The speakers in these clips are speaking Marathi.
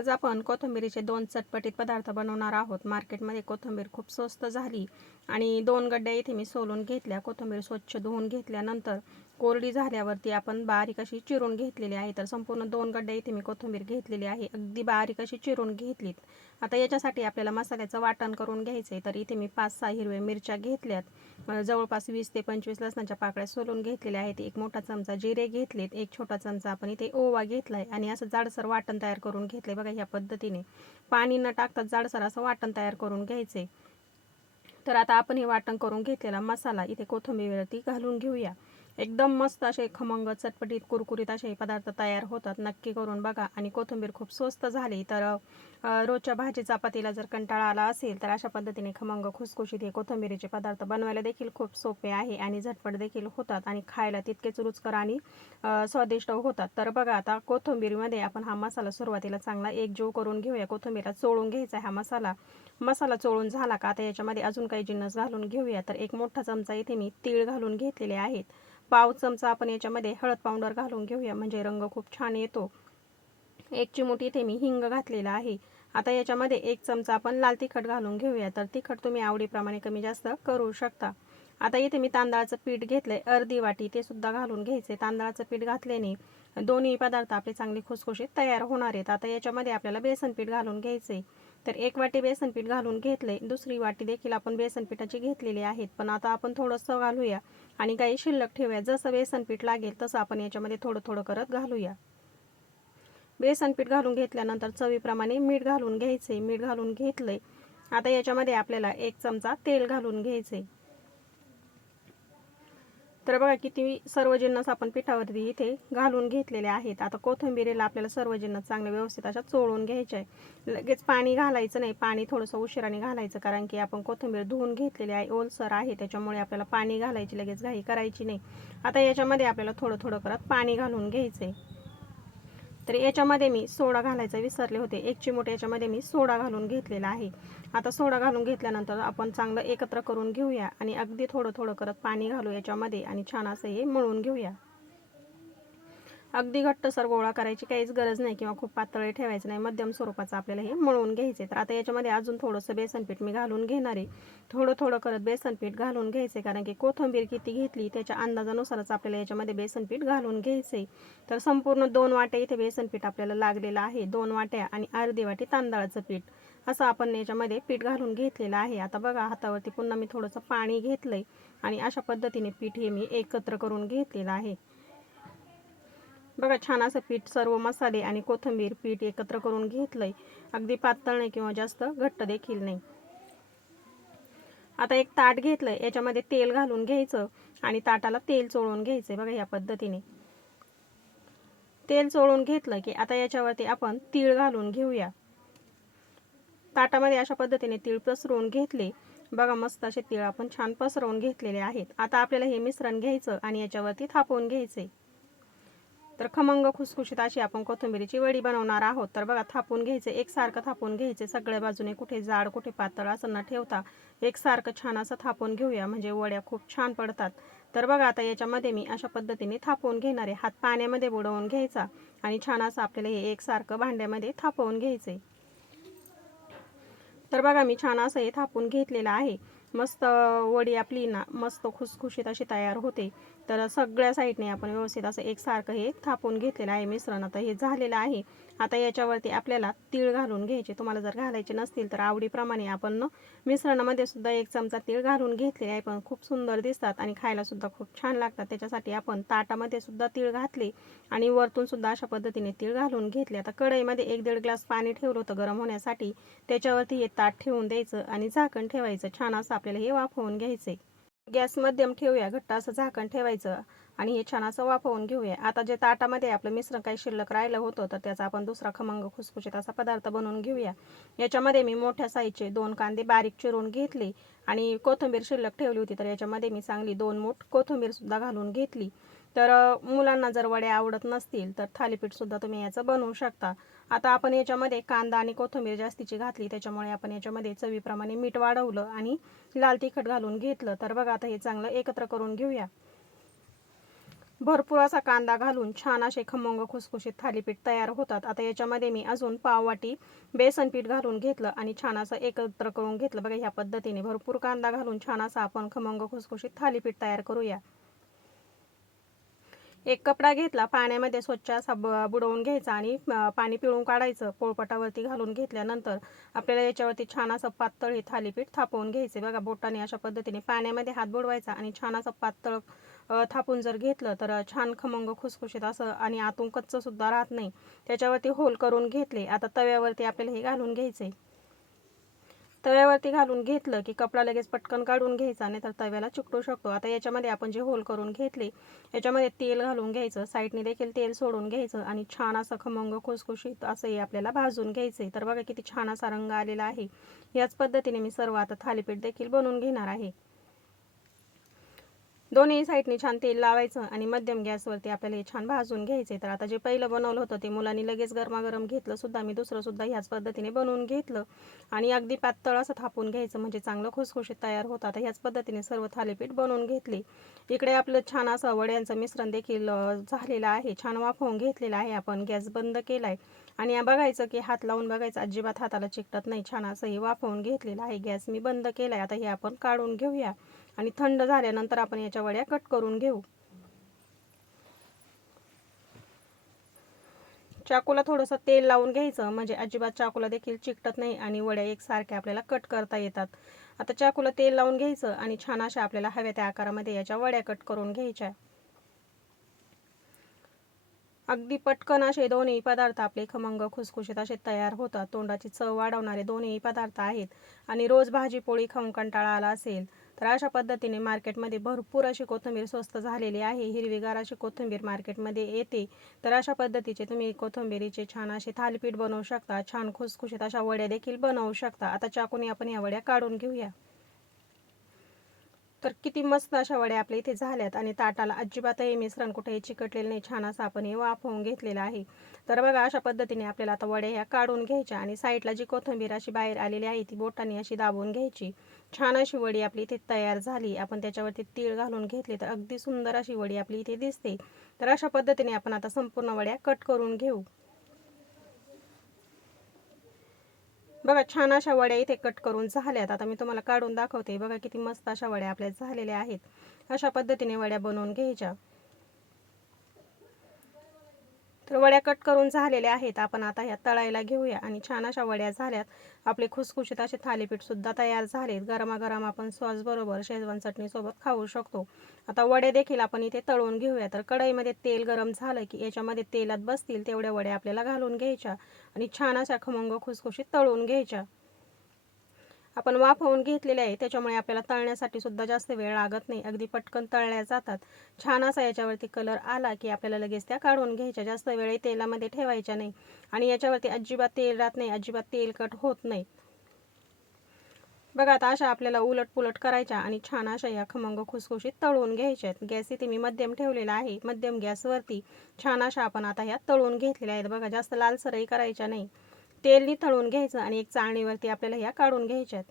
आज आपण कोथिंबिरीचे दोन चटपटीत पदार्थ बनवणार आहोत. मार्केटमध्ये कोथिंबीर खूप स्वस्त झाली आणि दोन गड्ड्या इथे मी सोलून घेतल्या. कोथिंबीर स्वच्छ धुवून घेतल्यानंतर कोरडी झाल्यावरती आपण बारीक अशी चिरून घेतलेली आहे. तर संपूर्ण दोन गड्ड्या इथे मी कोथिंबीर घेतलेली आहे. अगदी बारीक अशी चिरून घेतलीत. आता याच्यासाठी आपल्याला मसाल्याचं वाटण करून घ्यायचं आहे तर इथे मी पाच सहा हिरव्या मिरच्या घेतल्यात. जवळपास वीस ते पंचवीस लसणाच्या पाकळ्या सोलून घेतलेल्या आहेत. एक मोठा चमचा जिरे घेतलेत. एक छोटा चमचा आपण इथे ओवा घेतलाय आणि असं जाडसर वाटण तयार करून घेतलंय. बघा ह्या पद्धतीने. पाणी न टाकता जाडसर असं वाटण तयार करून घ्यायचंय. तर आता आपण हे वाटण करून घेतलेला मसाला इथे कोथिंबीरवरती घालून घेऊया. एकदम मस्त असे खमंग चटपटीत कुरकुरीत असे पदार्थ तयार होतात. नक्की करून बघा. आणि कोथिंबीर खूप स्वस्त झाली तर रोजच्या भाजी चपातीला जर कंटाळा आला असेल तर अशा पद्धतीने खमंग खुसखुशीत हे कोथिंबीरीचे पदार्थ बनवायला देखील खूप सोपे आहे आणि झटपट देखील होतात आणि खायला तितकेच रुचकर आणि स्वादिष्ट होतात. तर बघा आता कोथिंबीरमध्ये आपण हा मसाला सुरुवातीला चांगला एकजीव करून घेऊया. कोथिंबीरला चोळून घ्यायचा आहे हा मसाला. मसाला चोळून झाला का? आता याच्यामध्ये अजून काही जिन्नस घालून घेऊया. तर एक मोठा चमचा इथे मी तीळ घालून घेतलेले आहेत. पाव चमचा आपण याच्यामध्ये हळद पावडर घालून घेऊया. म्हणजे रंग खूप छान येतो. एक चिमूट इथे मी हिंग घातलेला आहे. आता याच्यामध्ये एक चमचा आपण लाल तिखट घालून घेऊया. तर तिखट तुम्ही आवडीप्रमाणे कमी जास्त करू शकता. आता इथे मी तांदळाचं पीठ घेतलंय. अर्धी वाटी ते सुद्धा घालून घ्यायचे. तांदळाचं पीठ घातल्याने दोन्ही पदार्थ आपले चांगले खुसखुशीत तयार होणार आहेत. आता याच्यामध्ये आपल्याला बेसन पीठ घालून घ्यायचे तर एक वाटी बेसन पीठ घालून घेतलंय. दुसरी वाटी देखील आपण बेसन पिठाची घेतलेली आहेत. पण आता आपण थोडंसं घालूया आणि काही शिल्लक ठेवूया. जसं बेसन पीठ लागेल तसं आपण याच्यामध्ये थोडं थोडं करत घालूया. बेसन पीठ घालून घेतल्यानंतर चवीप्रमाणे मीठ घालून घ्यायचे मीठ घालून घेतलंय. आता याच्यामध्ये आपल्याला एक चमचा तेल घालून घ्यायचे तर बघा किती सर्व जिन्नस आपण पिठावरती इथे घालून घेतलेले आहेत. आता कोथिंबीरीला आपल्याला सर्व जिन्नस चांगले व्यवस्थित अशा चोळून घ्यायचे आहे. लगेच पाणी घालायचं नाही पाणी थोडंसं उशिराने घालायचं कारण की आपण कोथिंबीर धुवून घेतलेली आहे ओलसर आहे त्याच्यामुळे आपल्याला पाणी घालायची लगेच घाई करायची नाही. आता याच्यामध्ये आपल्याला थोडं थोडं करत पाणी घालून घ्यायचं आहे तर याच्यामध्ये मी सोडा घालायचा विसरले होते. एक चिमूट याच्यामध्ये मी सोडा घालून घेतलेला आहे. आता सोडा घालून घेतल्यानंतर आपण चांगलं एकत्र करून घेऊया आणि अगदी थोडं थोडं करत पाणी घालू याच्यामध्ये आणि छान असं हे मळून घेऊया. अगदी घट्ट सर गोळा करायची काहीच गरज नाही किंवा खूप पातळी ठेवायचं नाही. मध्यम स्वरूपाचं आपल्याला हे मळून घ्यायचे तर आता याच्यामध्ये अजून थोडंसं बेसन पीठ मी घालून घेणार आहे. थोडं थोडं करत बेसन पीठ घालून घ्यायचे कारण की कोथिंबीर किती घेतली त्याच्या अंदाजानुसारच आपल्याला याच्यामध्ये बेसन पीठ घालून घ्यायचे तर संपूर्ण दोन वाट्या इथे बेसन पीठ आपल्याला लागलेलं आहे. दोन वाट्या आणि अर्धी वाटी तांदळाचं पीठ. असं आपण याच्यामध्ये पीठ घालून घेतलेलं आहे. आता बघा हातावरती पुन्हा मी थोडंसं पाणी घेतलंय आणि अशा पद्धतीने पीठ हे मी एकत्र करून घेतलेलं आहे. बघा छान असं पीठ सर्व मसाले आणि कोथिंबीर पीठ एकत्र करून घेतलंय. अगदी पातळ नाही किंवा जास्त घट्ट देखील नाही. आता एक ताट घेतलंय. याच्यामध्ये तेल घालून घ्यायचं आणि ताटाला तेल चोळून घ्यायचंय बघा या पद्धतीने. तेल चोळून घेतलं की आता याच्यावरती आपण तीळ घालून घेऊया. ताटामध्ये अशा पद्धतीने तीळ पसरवून घेतले. बघा मस्त असे तीळ आपण छान पसरवून घेतलेले आहेत. आता आपल्याला हे मिश्रण घ्यायचं आणि याच्यावरती थापवून घ्यायचे तर खमंग खुसखुशीत अशी आपण कोथिंबीरीची वडी बनवणार आहोत. तर बघा थापून घ्यायचे एकसारखं थापून घ्यायचे. सगळ्या बाजूने कुठे जाड कुठे पातळ असं न ठेवता एकसारखं छान असं थापून घेऊया. म्हणजे वड्या खूप छान पडतात. तर बघा आता याच्यामध्ये मी अशा पद्धतीने थापवून घेणार आहे. हात पाण्यामध्ये बुडवून घ्यायचा आणि छान असं आपल्याला हे एकसारखं भांड्यामध्ये थापवून घ्यायचे तर बघा मी छान असं हे थापून घेतलेलं आहे. मस्त वडी आपली ना मस्त खुसखुशीत अशी तयार होते. तर सगळ्या साईडने आपण व्यवस्थित असं एकसारखं हे थापून घेतलेलं आहे मिश्रण. आता हे झालेलं आहे. आता याच्यावरती आपल्याला तीळ घालून घ्यायचे. तुम्हाला जर घालायचे नसतील तर आवडीप्रमाणे आपण मिश्रणामध्ये सुद्धा एक चमचा तीळ घालून घेतलेले आहे. पण खूप सुंदर दिसतात आणि खायला सुद्धा खूप छान लागतात. त्याच्यासाठी आपण ताटामध्ये सुद्धा तीळ घातले आणि वरतून सुद्धा अशा पद्धतीने तीळ घालून घेतले. आता कढईमध्ये एक दीड ग्लास पाणी ठेवलं होतं गरम होण्यासाठी. त्याच्यावरती हे ताट ठेवून द्यायचं आणि झाकण ठेवायचं. छान असं आपल्याला हे वाफवून घ्यायचंय. गॅस मध्यम ठेवूया घट्ट असं झाकण ठेवायचं आणि हे छान असं वाफवून घेऊया. आता जे ताटामध्ये आपलं मिश्रण काही शिल्लक राहिलं होतं तर त्याचा आपण दुसरा खमंग खुसखुशीत असा पदार्थ बनवून घेऊया. याच्यामध्ये मी मोठ्या साईजचे दोन कांदे बारीक चिरून घेतले आणि कोथिंबीर शिल्लक ठेवली होती तर याच्यामध्ये मी चांगली दोन मूठ कोथिंबीरसुद्धा घालून घेतली. तर मुलांना जर वड्या आवडत नसतील तर थालीपीठ सुद्धा तुम्ही याचं बनवू शकता. आता आपण याच्यामध्ये कांदा आणि कोथिंबीर जास्तीची घातली त्याच्यामुळे आपण याच्यामध्ये चवीप्रमाणे मीठ वाढवलं आणि लाल तिखट घालून घेतलं. तर बघा आता हे चांगलं एकत्र करून घेऊया. भरपूर असा कांदा घालून छान असे खमंग खुसखुशीत थालीपीठ तयार होतात. आता याच्यामध्ये मी अजून पाववाटी बेसन पीठ घालून घेतलं आणि छान असं एकत्र करून घेतलं. बघा ह्या पद्धतीने भरपूर कांदा घालून छान असा आपण खमंग खुसखुशीत थालीपीठ तयार करूया. एक कपडा घेतला पाण्यामध्ये स्वच्छ असा ब बुडवून घ्यायचा आणि पाणी पिळून काढायचं. पोळपटावरती घालून घेतल्यानंतर आपल्याला याच्यावरती छान असं पातळ हे थालीपीठ थापवून घ्यायचे. बघा बोटाने अशा पद्धतीने पाण्यामध्ये हात बुडवायचा आणि छान असं पातळ थापून जर घेतलं तर छान खमंग खुसखुशीत असं आणि आतून कच्चं सुद्धा राहत नाही. त्याच्यावरती होल करून घेतले. आता तव्यावरती आपल्याला हे घालून घ्यायचे तव्यावरती घालून घेतलं की कपडा लगेच पटकन काढून घ्यायचा नाही तर तव्याला चिकटू शकतो. आता याच्यामध्ये आपण जे होल करून घेतले याच्यामध्ये तेल घालून घ्यायचं. साईडने देखील तेल सोडून घ्यायचं आणि छान असं खमंग खुसखुशीत असंही आपल्याला भाजून घ्यायचं तर बघा किती छान असा रंग आलेला आहे. याच पद्धतीने मी सर्व आता थालीपीठ देखील बनवून घेणार आहे. दोन्ही साईडने छान तेल लावायचं आणि मध्यम गॅसवरती आपल्याला हे छान भाजून घ्यायचे तर आता जे पहिलं बनवलं होतं ते मुलांनी लगेच गरमागरम घेतलं सुद्धा. मी दुसरं सुद्धा ह्याच पद्धतीने बनवून घेतलं. आणि अगदी पातळ असं थापून घ्यायचं म्हणजे चांगलं खुसखुशीत तयार होतं. आता ह्याच पद्धतीने सर्व थालीपीठ बनवून घेतले. इकडे आपलं छान असं वड्यांचं मिश्रण देखील झालेलं आहे. छान वाफवून घेतलेलं आहे आपण. गॅस बंद केला आहे आणि बघायचं की हात लावून बघायचं अजिबात हाताला चिकटत नाही. छान असं हे वाफवून घेतलेलं आहे. गॅस मी बंद केला आहे आता हे आपण काढून घेऊया. आणि थंड झाल्यानंतर आपण याच्या वड्या कट करून घेऊ. चाकूला थोडंसं तेल लावून घ्यायचं म्हणजे अजिबात चाकूला देखील चिकटत नाही आणि वड्या एकसारख्या आपल्याला कट करता येतात. आता चाकूला तेल लावून घ्यायचं आणि छान अशा आपल्याला हव्या त्या आकारामध्ये याच्या वड्या कट करून घ्यायच्या. अगदी पटकन असे दोन्ही पदार्थ आपले खमंग खुसखुशीत असे तयार होतात. तोंडाची चव वाढवणारे दोन्ही पदार्थ आहेत. आणि रोज भाजी पोळी खाऊन कंटाळा आला असेल तर अशा पद्धतीने मार्केटमध्ये भरपूर अशी कोथिंबीर स्वस्त झालेली आहे. हिरवीगार अशी कोथिंबीर मार्केटमध्ये येते. तर अशा पद्धतीचे तुम्ही कोथिंबीरीचे छान असे थालीपीठ बनवू शकता. छान खुसखुशीत अशा वड्या देखील बनवू शकता. आता चाकूने आपण या वड्या काढून घेऊया. तर किती मस्त अशा वड्या आपल्या इथे झाल्यात आणि ताटाला अजिबातही मिश्रण कुठेही चिकटलेलं नाही. छान असं आपण हे वाफवून घेतलेलं आहे. तर बघा अशा पद्धतीने आपल्याला आता वड्या ह्या काढून घ्यायच्या आणि साईडला जी कोथिंबीर अशी बाहेर आलेली आहे ती बोटाने अशी दाबून घ्यायची. छान अशी वडी आपली इथे तयार झाली. आपण त्याच्यावरती तीळ घालून घेतली तर अगदी सुंदर अशी वडी आपली इथे दिसते. तर अशा पद्धतीने आपण आता संपूर्ण वड्या कट करून घेऊ. बघा छान अशा वड्या इथे कट करून झाल्यात. आता मी तुम्हाला काढून दाखवते. बघा किती मस्त अशा वड्या आपल्या झालेल्या आहेत. अशा पद्धतीने वड्या बनवून घ्यायच्या. तर वड्या कट करून झालेल्या आहेत. आपण आता ह्या तळायला घेऊया आणि छान अशा वड्या झाल्यात. आपले खुसखुशीत असे थालीपीठ सुद्धा तयार झालेत. गरमागरम आपण सॉसबरोबर शेजवान चटणीसोबत खाऊ शकतो. आता वडे देखील आपण इथे तळून घेऊया. तर कढईमध्ये तेल गरम झालं की याच्यामध्ये तेलात बसतील तेवढ्या वड्या आपल्याला घालून घ्यायच्या आणि छान अशा खमंग खुसखुशीत तळून घ्यायच्या. आपण वाफवून घेतलेले आहे. त्याच्यामुळे आपल्याला तळण्यासाठी सुद्धा जास्त वेळ लागत नाही. अगदी पटकन तळल्या जातात. छान असा याच्यावरती कलर आला की आपल्याला लगेच त्या काढून घ्यायच्या. जास्त वेळ तेलामध्ये ठेवायच्या नाही. आणि याच्यावरती अजिबात तेल राहत नाही. अजिबात तेलकट होत नाही. बघा आता अशा आपल्याला उलट पुलट करायच्या आणि छान अशा या खमंग खुसखुशीत तळून घ्यायच्या. आहेत गॅस इथे मी मध्यम ठेवलेला आहे. मध्यम गॅसवरती छान अशा आपण आता ह्या तळून घेतलेल्या आहेत. बघा जास्त लालसरही करायच्या नाही. तेल तळून घ्यायचं आणि एक चाळणीवरती आपल्याला ह्या काढून घ्यायच्यात.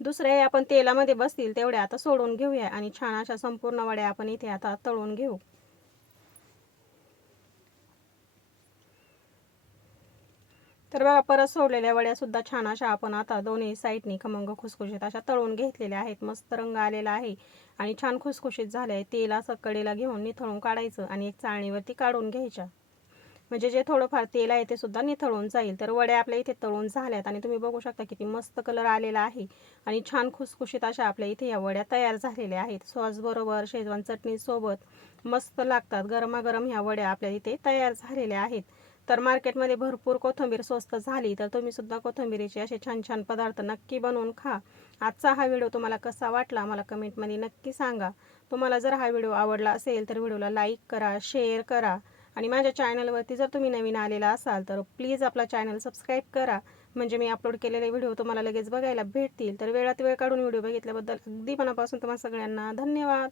दुसऱ्या आपण तेलामध्ये बसतील तेवढ्या आता सोडून घेऊया आणि छान अशा संपूर्ण वड्या आपण इथे आता तळून घेऊ. तर बघा परत सोडलेल्या वड्या सुद्धा छान अशा आपण आता दोन्ही साईडनी खमंग खुसखुशीत अशा तळून घेतलेल्या आहेत. मस्त रंग आलेला आहे आणि छान खुसखुशीत झाले आहे तेल असं कडेला घेऊन निथळून काढायचं आणि एक चाळणीवरती काढून घ्यायच्या. म्हणजे जे थोडंफार तेल आहे ते सुद्धा निथळून जाईल. तर वड्या आपल्या इथे तळून झाल्यात आणि तुम्ही बघू शकता किती मस्त कलर आलेला आहे. आणि छान खुसखुशीत अशा आपल्या इथे या वड्या तयार झालेल्या आहेत. सॉसबरोबर शेजवान चटणीसोबत मस्त लागतात. गरमागरम ह्या वड्या आपल्या इथे तयार झालेल्या आहेत. तर मार्केटमध्ये भरपूर कोथिंबीर स्वस्त झाली तर तुम्ही सुद्धा कोथिंबीरीचे असे छान छान पदार्थ नक्की बनवून खा. आजचा हा व्हिडिओ तुम्हाला कसा वाटला मला कमेंटमध्ये नक्की सांगा. तुम्हाला जर हा व्हिडिओ आवडला असेल तर व्हिडिओला लाईक करा शेअर करा. आणि माझ्या चॅनलवरती जर तुम्ही नवीन आलेला असाल तर प्लीज आपला चॅनल सबस्क्राईब करा. म्हणजे मी अपलोड केलेले व्हिडिओ तुम्हाला लगेच बघायला भेटतील. तर वेळात वेळ काढून व्हिडिओ बघितल्याबद्दल अगदी मनापासून तुम्हाला सगळ्यांना धन्यवाद.